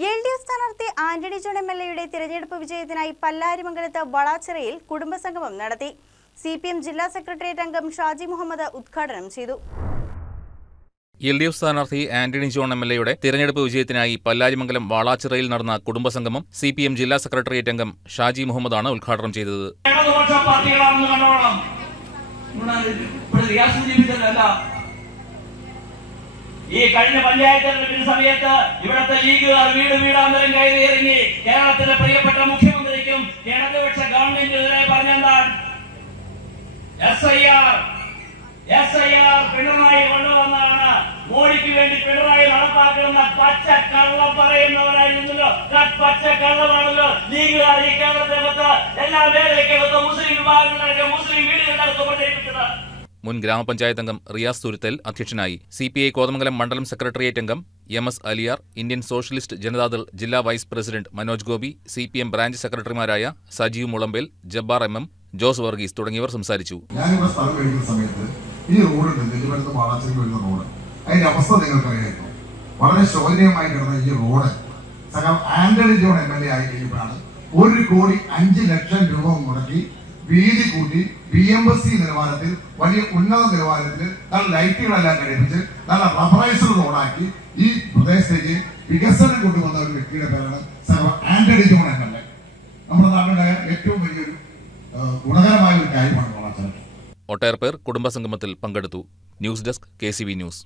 എൽ.ഡി.എഫ് സ്ഥാനാർത്ഥി ആന്റണി ജോൺ എം.എൽ.എയുടെ തിരഞ്ഞെടുപ്പ് വിജയത്തിനായി പല്ലാരിമംഗലത്ത് വളാച്ചിറയിൽ കുടുംബസംഗമം നടത്തി. CPM ജില്ലാ സെക്രട്ടേറിയറ്റ് അംഗം ഷാജി മുഹമ്മദ് ഉദ്ഘാടനം ചെയ്തു. എൽ.ഡി.എഫ് സ്ഥാനാർത്ഥി ആന്റണി ജോൺ എം.എൽ.എയുടെ തിരഞ്ഞെടുപ്പ് വിജയത്തിനായി പല്ലാരിമംഗലം വാളാച്ചിറയിൽ നടന്ന കുടുംബസംഗമം CPM ജില്ലാ സെക്രട്ടേറിയറ്റ് അംഗം ഷാജി മുഹമ്മദാണ് ഉദ്ഘാടനം ചെയ്തത്. ഈ കഴിഞ്ഞ പഞ്ചായത്ത് തെരഞ്ഞെടുപ്പിന് സമയത്ത് ഇവിടുത്തെ ലീഗുകാർ വീടാന്തരം കയറി ഇറങ്ങി കേരളത്തിലെ പ്രിയപ്പെട്ട മുഖ്യമന്ത്രിക്കും ഇടതുപക്ഷ ഗവൺമെന്റിനെതിരെ പറഞ്ഞെന്താണ്? SIR പിണറായി കൊണ്ടുവന്നാണ്. മോഡിക്ക് വേണ്ടി പിണറായി നടപ്പാക്കുന്ന പച്ച കള്ളം പറയുന്നവരായിരുന്നല്ലോ. പച്ച കള്ളമാണല്ലോ ലീഗുകാർ ഈ കേരളത്തിനകത്ത് എല്ലാ മേഖലയ്ക്കകത്ത് മുസ്ലിം വിഭാഗങ്ങളുടെ മുസ്ലിം വീടുകളിനകത്ത് പ്രചരിപ്പിച്ചത്. മുൻ ഗ്രാമപഞ്ചായത്ത് അംഗം റിയാസ് തുരുത്തൽ അധ്യക്ഷനായി. CPI കോതമംഗലം മണ്ഡലം സെക്രട്ടേറിയറ്റ് അംഗം MS Aliyar, Indian socialist Janata Dal ജില്ലാ vice president Manoj Gopi, CPM branch സെക്രട്ടറിമാരായ സജീവ് മുളമ്പേൽ, ജബ്ബാർ MM, ജോസ് വർഗീസ് തുടങ്ങിയവർ സംസാരിച്ചു. ഞാനിവിടെ സ്ഥലം കഴിക്കുന്ന സമയത്ത് ഈ റോഡുണ്ട്, നെല്ലിമരത്ത് വാളാച്ചിറയിൽ വരുന്ന റോഡ്, അതിന്റെ അവസ്ഥ നിങ്ങൾക്കറിയായിരുന്നു. വളരെ ശോചനീയമായി കിടന്ന ഈ റോഡ് ആന്റണി ജോൺ MLA ആയി കഴിയുമ്പോഴാണ് 1,05,00,000 രൂപ മുടക്കി വീതി കൂട്ടി BMC നിലവാരത്തിൽ വലിയ ഉന്നത നിലവാരത്തിൽ നല്ല ലൈറ്റുകളെല്ലാം ഘടിപ്പിച്ച് നല്ല റബ്ബറൈസ്ഡ് റോഡാക്കി ഈ പ്രദേശത്തേക്ക് വികസനം കൊണ്ടുവന്ന ഒരു വ്യക്തിയുടെ പേരാണ് ആന്റണി ജോൺ MLA. നമ്മുടെ നാടിന്റെ ഏറ്റവും വലിയൊരു ഗുണകരമായ ഒരു കാര്യമാണ് വളർച്ച. ഒട്ടേറെ പേർ കുടുംബസംഗമത്തിൽ പങ്കെടുത്തു. News desk KCV news.